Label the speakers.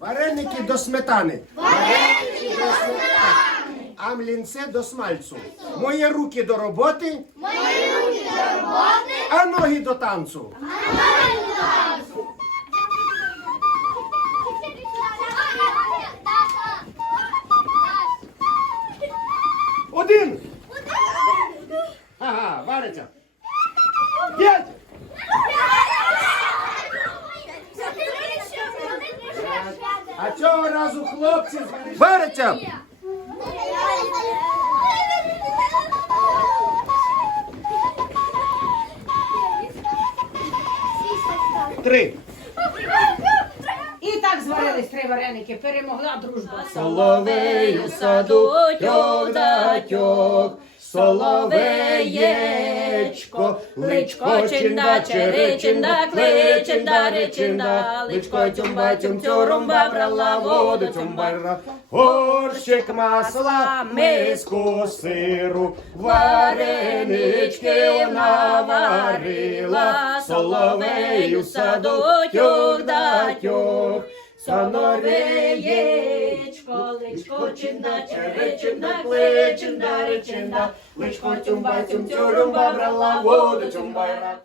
Speaker 1: Вареники, вареники до сметани.
Speaker 2: вареники до сметани.
Speaker 1: А млінце до смальцу. Мої руки до роботи,
Speaker 2: мої руки до роботи,
Speaker 1: а ноги до танцю.
Speaker 2: а ноги до
Speaker 1: танцю. Один. Один. Ага, П'ять! А цього разу хлопці береться! Три.
Speaker 3: І так зварились три вареники. Перемогла дружба.
Speaker 4: Соловей у саду, да тьох, соловей є. Личко личко, чинда, чинда, речинна чинда, речинда. личко, тюмба тюм тюрумба, брала воду, тюмба, тюмбара, горщик масла, миску сиру, варенички наварила. соловею варила, соловею, саду, тюк да тюх, соновеєчко. Кочинда, чаречинда, клечинда, речинда, Мышко чумба, чумчурумба, брала воду, чумбайра.